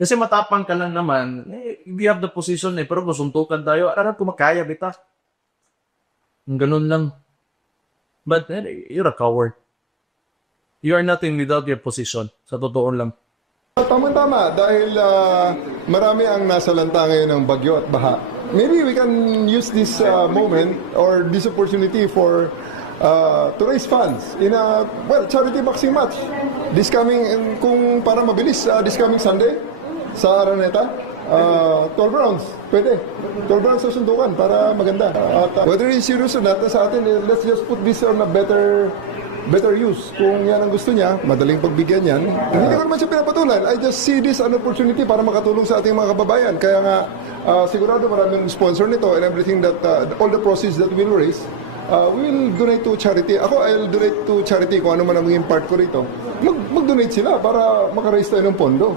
Kasi matapang ka lang naman, we have the position pero gusuntukan tayo, harap ko makaya, bita. Ganun lang. But you're a coward. You are nothing without your position. Sa totoo lang. Tama-tama dahil marami ang nasalanta ngayon ng bagyo at baha. Maybe we can use this moment or this opportunity for to raise funds in a charity boxing match. This coming kung para mabilis this coming Sunday sa Araneta. 12 rounds, pwede. 12 rounds sa sundukan para maganda. At whether he's serious or not, sa atin, let's just put this on a better use. Kung yan ang gusto niya, madaling pagbigyan yan. Hindi ko naman siya pinapatulan. I just see this an opportunity para makatulong sa ating mga kababayan. Kaya nga, sigurado maraming sponsor nito and everything that, all the proceeds that we'll raise, we'll donate to charity. Ako, I'll donate to charity kung ano man ang maging part ko rito. Mag-donate sila para makaraise tayo ng pondo.